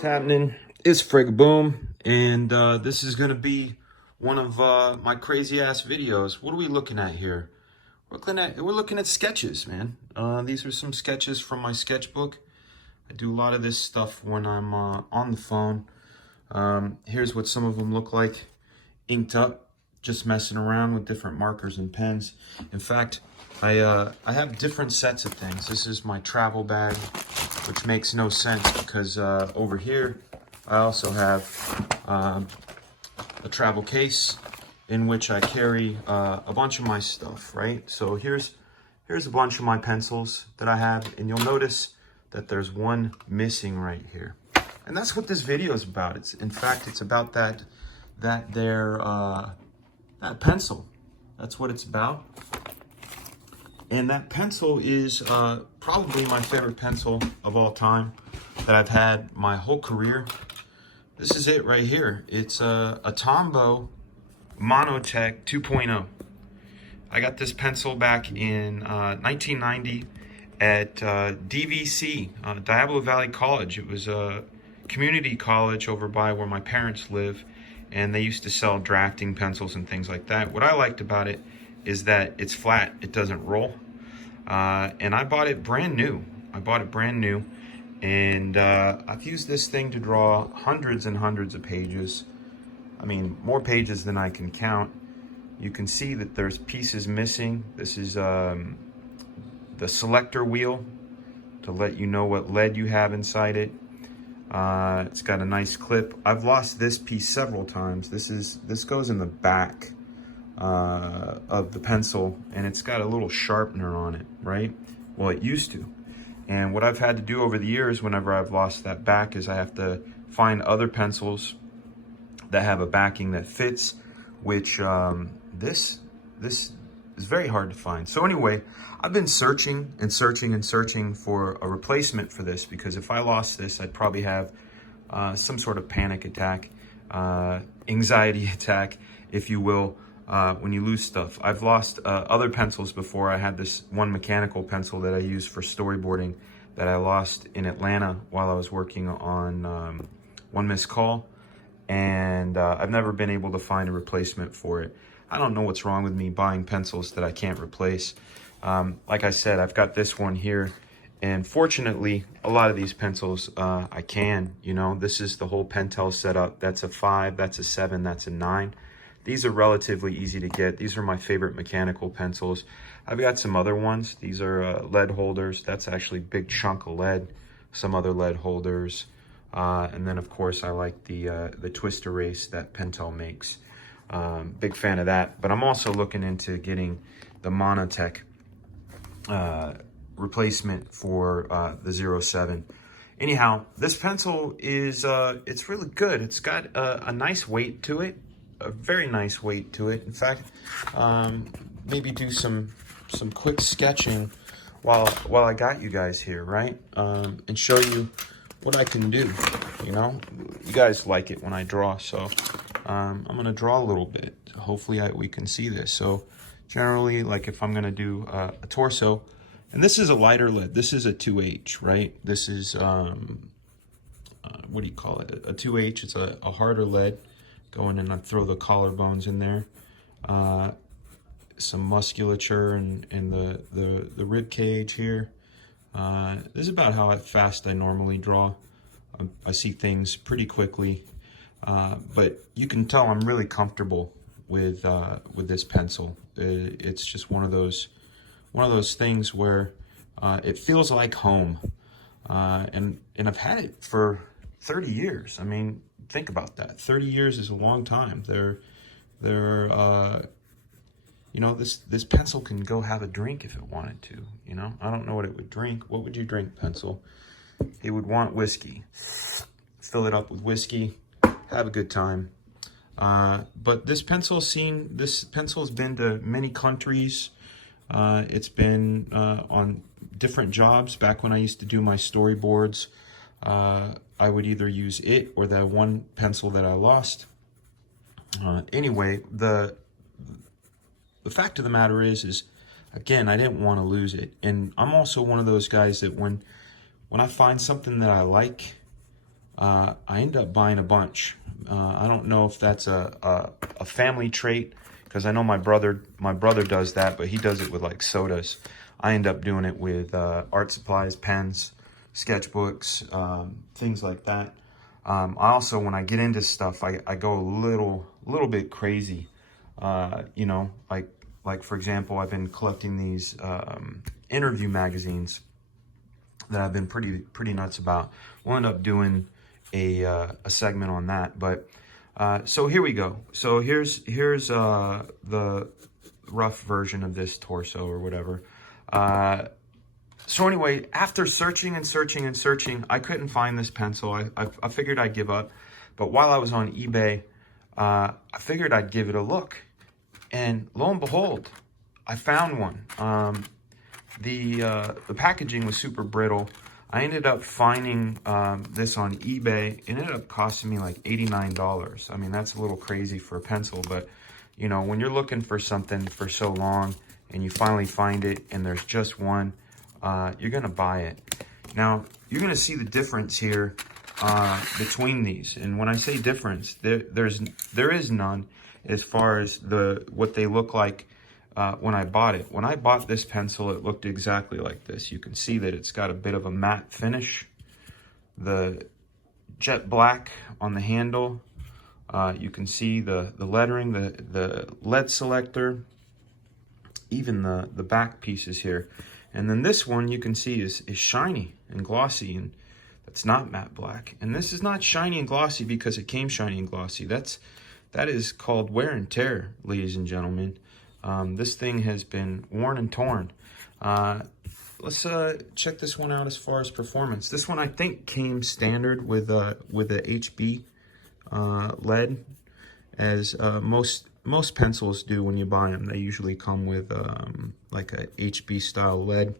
What's happening? It's Frigaboom, and this is gonna be one of my crazy ass videos. What are we looking at here? We're looking at sketches, man. These are some sketches from my sketchbook. I do a lot of this stuff when I'm on the phone. Here's what some of them look like, inked up, just messing around with different markers and pens. In fact, I have different sets of things. This is my travel bag, which makes no sense because over here I also have a travel case in which I carry a bunch of my stuff, right? So here's a bunch of my pencils that I have, and you'll notice that there's one missing right here. And that's what this video is about. In fact, it's about that pencil. That's what it's about. And that pencil is probably my favorite pencil of all time that I've had my whole career. This is it right here. It's a Tombow Monotech 2.0. I got this pencil back in 1990 at DVC, Diablo Valley College. It was a community college over by where my parents live, and they used to sell drafting pencils and things like that. What I liked about it is that it's flat, it doesn't roll. And I bought it brand new. And I've used this thing to draw hundreds and hundreds of pages. I mean, more pages than I can count. You can see that there's pieces missing. This is the selector wheel to let you know what lead you have inside it. It's got a nice clip. I've lost this piece several times. This goes in the back of the pencil, and it's got a little sharpener on it, right? Well, it used to. And what I've had to do over the years whenever I've lost that back is I have to find other pencils that have a backing that fits, which this is very hard to find. So anyway, I've been searching and searching and searching for a replacement for this, because if I lost this, I'd probably have some sort of panic attack, anxiety attack, if you will, when you lose stuff. I've lost other pencils before. I had this one mechanical pencil that I used for storyboarding that I lost in Atlanta while I was working on One Missed Call, and I've never been able to find a replacement for it. I don't know what's wrong with me buying pencils that I can't replace. Like I said, I've got this one here, and fortunately, a lot of these pencils I can, you know. This is the whole Pentel setup. That's a 5, that's a 7, that's a 9. These are relatively easy to get. These are my favorite mechanical pencils. I've got some other ones. These are lead holders. That's actually a big chunk of lead. Some other lead holders. And then, of course, I like the twist erase that Pentel makes. Big fan of that. But I'm also looking into getting the Monotech replacement for the 07. Anyhow, this pencil is it's really good. It's got a nice weight to it. A very nice weight to it. In fact, maybe do some quick sketching while I got you guys here, right? And show you what I can do. You know, you guys like it when I draw, so I'm gonna draw a little bit. Hopefully we can see this. So generally, like if I'm gonna do a torso, and this is a lighter lead. This is a 2H, right? This is what do you call it? A 2H. It's a harder lead. Go in and I throw the collarbones in there, some musculature and the rib cage here. This is about how fast I normally draw. I see things pretty quickly, but you can tell I'm really comfortable with this pencil. It's just one of those things where it feels like home, and I've had it for 30 years. I mean, think about that. 30 years is a long time. You know, this pencil can go have a drink if it wanted to, you know. I don't know what it would drink. What would you drink, pencil? It would want whiskey. Fill it up with whiskey, have a good time. But this pencil's been to many countries. It's been on different jobs. Back when I used to do my storyboards, I would either use it or that one pencil that I lost. Anyway, the fact of the matter is again, I didn't want to lose it. And I'm also one of those guys that when I find something that I like, I ended up buying a bunch. I don't know if that's a family trait, because I know my brother does that, but he does it with like sodas. I end up doing it with art supplies, pens, sketchbooks, things like that. I also, when I get into stuff, I go a little bit crazy. You know, like for example, I've been collecting these interview magazines that I've been pretty nuts about. We'll end up doing a segment on that, but so here we go. So here's the rough version of this torso or whatever. So anyway, after searching and searching and searching, I couldn't find this pencil. I figured I'd give up, but while I was on eBay, I figured I'd give it a look, and lo and behold, I found one. The packaging was super brittle. I ended up finding this on eBay. It ended up costing me like $89. I mean, that's a little crazy for a pencil, but you know, when you're looking for something for so long and you finally find it and there's just one, you're gonna buy it. Now, you're gonna see the difference here between these. And when I say difference, there is none as far as what they look like when I bought it. When I bought this pencil, it looked exactly like this. You can see that it's got a bit of a matte finish. The jet black on the handle. You can see the lettering, the lead selector, even the back pieces here. And then this one you can see is shiny and glossy, and that's not matte black. And this is not shiny and glossy because it came shiny and glossy. That is called wear and tear, ladies and gentlemen. This thing has been worn and torn. Let's check this one out as far as performance. This one I think came standard with the HB lead, as most pencils do when you buy them. They usually come with like a HB style lead.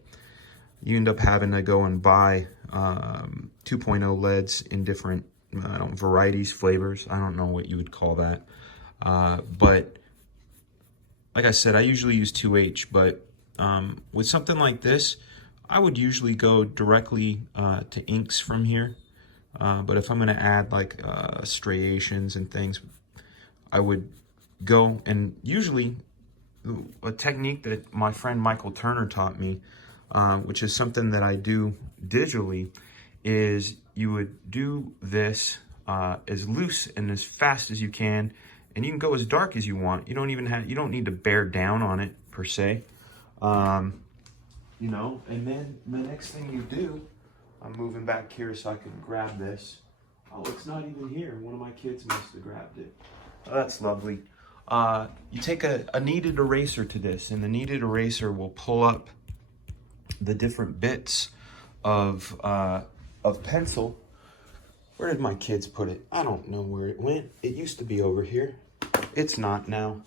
You end up having to go and buy 2.0 leads in different varieties, flavors. I don't know what you would call that. But like I said, I usually use 2H, but with something like this, I would usually go directly to inks from here. But if I'm going to add like striations and things, I would go, and usually a technique that my friend Michael Turner taught me, which is something that I do digitally, is you would do this as loose and as fast as you can, and you can go as dark as you want. You don't need to bear down on it per se. You know, and then the next thing you do, I'm moving back here so I can grab this. Oh, it's not even here. One of my kids must have grabbed it. Oh, that's lovely. You take a kneaded eraser to this, and the kneaded eraser will pull up the different bits of pencil. Where did my kids put it? I don't know where it went. It used to be over here. It's not now.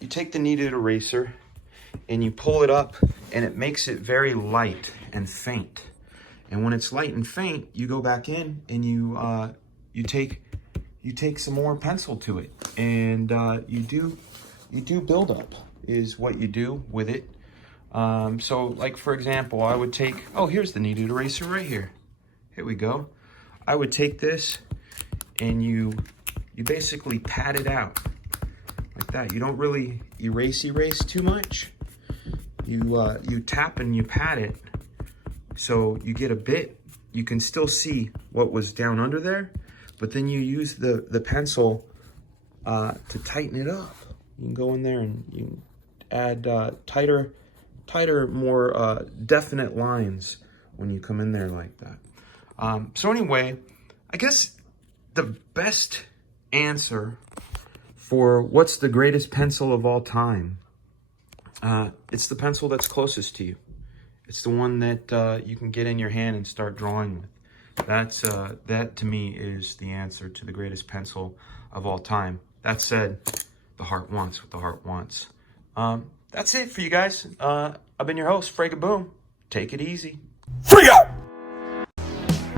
You take the kneaded eraser and you pull it up, and it makes it very light and faint. And when it's light and faint, you go back in and you take some more pencil to it, and you do build up is what you do with it. So like for example, I would take, oh, here's the kneaded eraser right here. Here we go. I would take this and you basically pat it out like that. You don't really erase too much. You tap and you pat it, so you get a bit. You can still see what was down under there, but then you use the pencil to tighten it up. You can go in there and you add tighter, more definite lines when you come in there like that. So anyway, I guess the best answer for what's the greatest pencil of all time, it's the pencil that's closest to you. It's the one that you can get in your hand and start drawing with. That to me is the answer to the greatest pencil of all time. That said, the heart wants what the heart wants. That's it for you guys. I've been your host, Frega-Boom. Take it easy. Frega!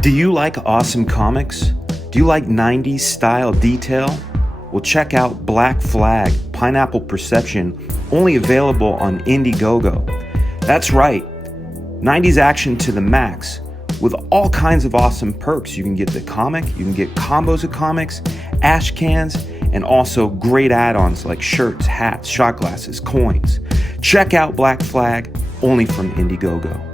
Do you like awesome comics? Do you like 90s style detail? Well, check out Black Flag, Pineapple Perception, only available on Indiegogo. That's right, 90s action to the max. with all kinds of awesome perks. You can get the comic, you can get combos of comics, ash cans, and also great add-ons like shirts, hats, shot glasses, coins. Check out Black Flag, only from Indiegogo.